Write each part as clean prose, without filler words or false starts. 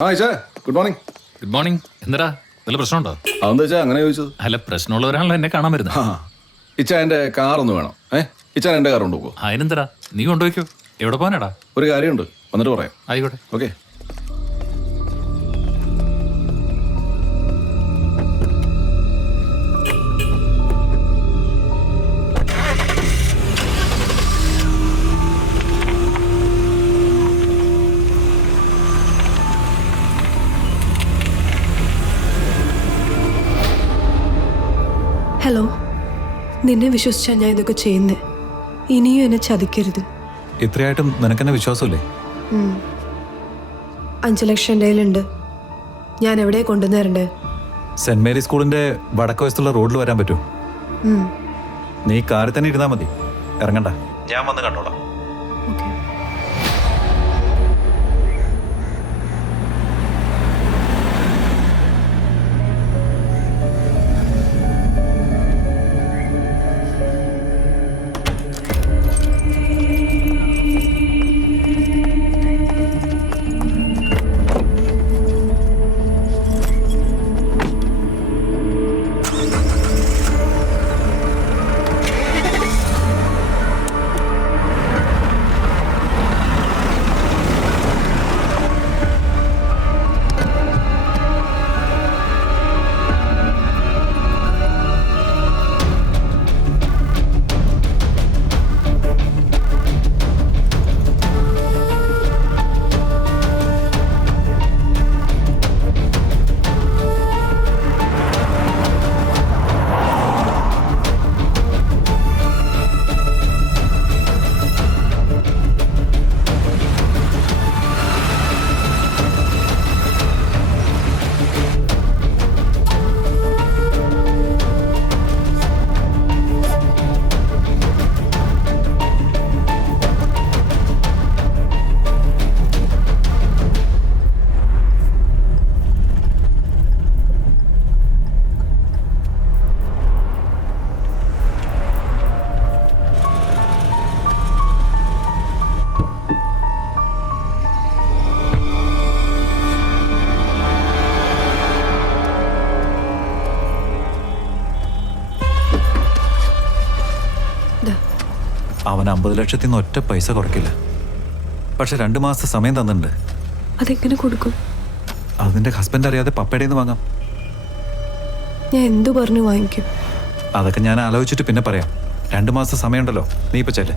Good morning. Good morning. എന്താ വല്ല പ്രശ്നമുണ്ടോ? അതെന്താ വെച്ചാ അങ്ങനെ ചോദിച്ചത്? അല്ല, പ്രശ്നമുള്ളവരാണല്ലോ എന്നെ കാണാൻ വരുന്നത്. ഇച്ചായന്റെ കാർ ഒന്ന് വേണം. ഇച്ചാൻ എന്റെ കാർ കൊണ്ടുപോകും. അതിനെന്തരാ, നീ കൊണ്ടുപോയിക്കോ. എവിടെ പോകാനാടാ? ഒരു കാര്യമുണ്ട്, വന്നിട്ട് പറയാം. ആയിക്കോട്ടെ. ഓക്കെ. ഹലോ, നിന്നെ വിശ്വസിച്ചാ ഞാൻ ഇതൊക്കെ ചെയ്യുന്നേ. ഇനിയും എന്നെ ചതിക്കരുത്. ഇത്രയായിട്ടും നിനക്കെന്നെ വിശ്വാസമില്ലേ? 5 ലക്ഷം എൻ്റെ കയ്യിലുണ്ട്. ഞാൻ എവിടെ കൊണ്ടുവന്നേരണ്ടേ? സെന്റ് മേരി സ്കൂളിന്റെ വടക്ക് വശത്തുള്ള റോഡിൽ വരാൻ പറ്റൂ? നീ കാറിൽ തന്നെ ഇരുന്നാ മതി, ഇറങ്ങണ്ട. ഞാൻ വന്ന് കണ്ടോളാം. ഓക്കെ. അവൻ 50 ലക്ഷത്തിൽ നിന്ന് ഒറ്റ പൈസ കുറയ്ക്കില്ല. പക്ഷെ 2 മാസത്തെ സമയം തന്നിട്ടുണ്ട്. അതെങ്ങനെ കൊടുക്കും? അതിന്റെ ഹസ്ബൻഡ് അറിയാതെ പപ്പയുടെ നിന്ന് വാങ്ങാം. ഞാൻ എന്തു പറഞ്ഞു വാങ്ങിക്കും? അതൊക്കെ ഞാൻ ആലോചിച്ചിട്ട് പിന്നെ പറയാം. 2 മാസത്തെ സമയമുണ്ടല്ലോ, നീ ഇപ്പൊ ചെല്ലേ.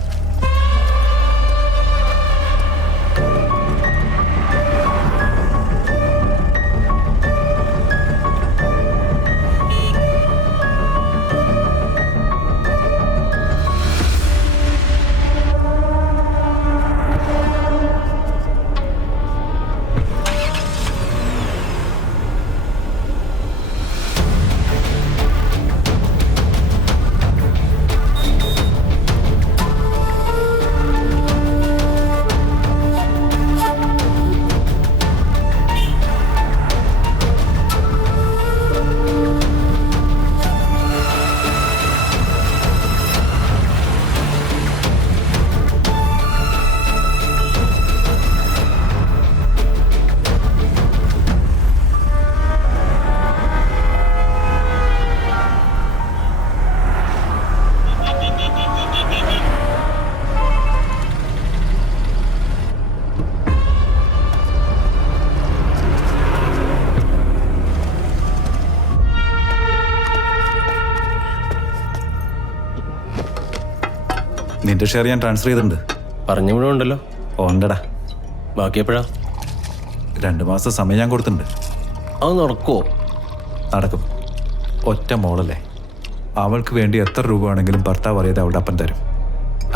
നിന്റെ ഷെയർ ഞാൻ ട്രാൻസ്ഫർ ചെയ്തിട്ടുണ്ട്. പറഞ്ഞവിടെ ഉണ്ടല്ലോ. ഉണ്ടടാ. ബാക്കി എപ്പോഴാ? 2 മാസത്തെ സമയം ഞാൻ കൊടുത്തിട്ടുണ്ട്. അത് നടക്കുമോ? നടക്കും. ഒറ്റ മോളല്ലേ, അവൾക്ക് വേണ്ടി എത്ര രൂപ വേണമെങ്കിലും ഭർത്താവ് അറിയാതെ അവളുടെ അപ്പൻ തരും.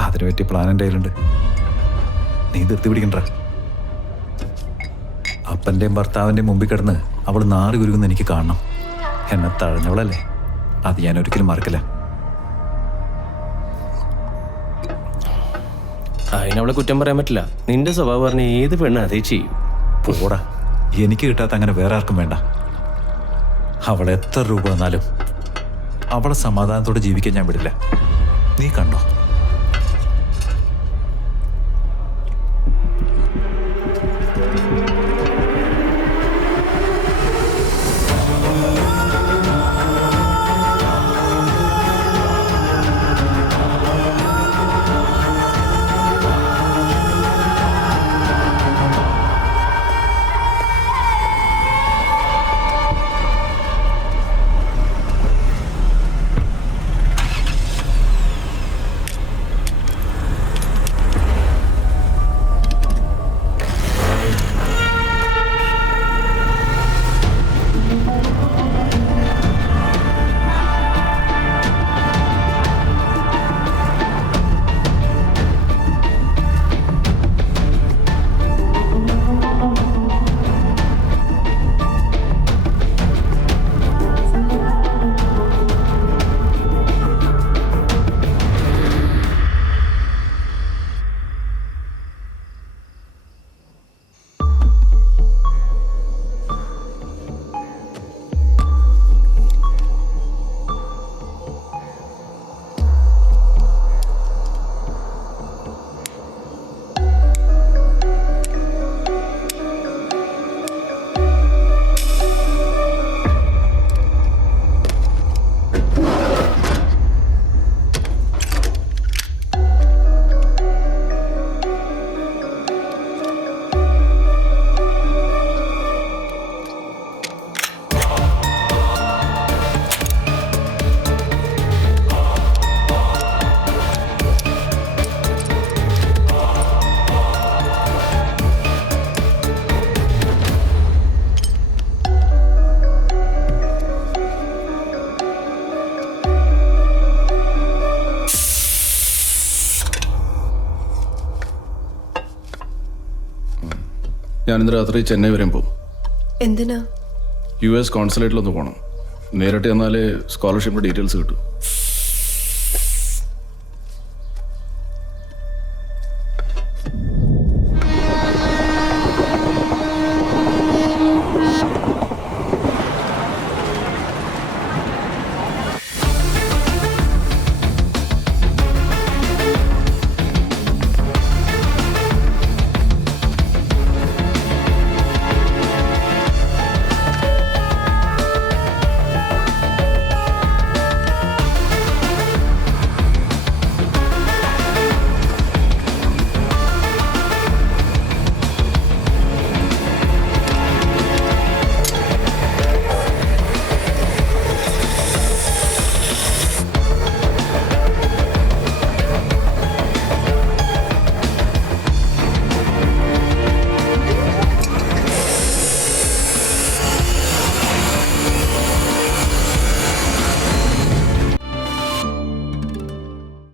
അതിനു പറ്റിയ പ്ലാൻ എൻ്റെ കയ്യിലുണ്ട്. നീ നിർത്തി പിടിക്കണ്ട. അപ്പൻ്റെയും ഭർത്താവിൻ്റെയും മുമ്പിൽ കിടന്ന് അവൾ നാറി കുരുകുന്ന് എനിക്ക് കാണണം. എന്നെ തഴഞ്ഞവളല്ലേ, അത് ഞാൻ ഒരിക്കലും മറക്കില്ല. അതിനവളെ കുറ്റം പറയാൻ പറ്റില്ല. നിന്റെ സ്വഭാവം പറഞ്ഞ ഏത് പെണ്ണ് അതേ ചെയ്യും. പോടാ, എനിക്ക് കിട്ടാത്ത അങ്ങനെ വേറെ ആർക്കും വേണ്ട. അവൾ എത്ര രൂപ വന്നാലും അവളെ സമാധാനത്തോടെ ജീവിക്കാൻ ഞാൻ വിടില്ല. നീ കണ്ടോ? ഞാനിന്ന് രാത്രി ചെന്നൈ വരെയും പോകും. എന്തിനാ? US കോൺസുലേറ്റിലൊന്ന് പോകണം. നേരിട്ട് ചെന്നാലേ സ്കോളർഷിപ്പിൻ്റെ ഡീറ്റെയിൽസ് കിട്ടും.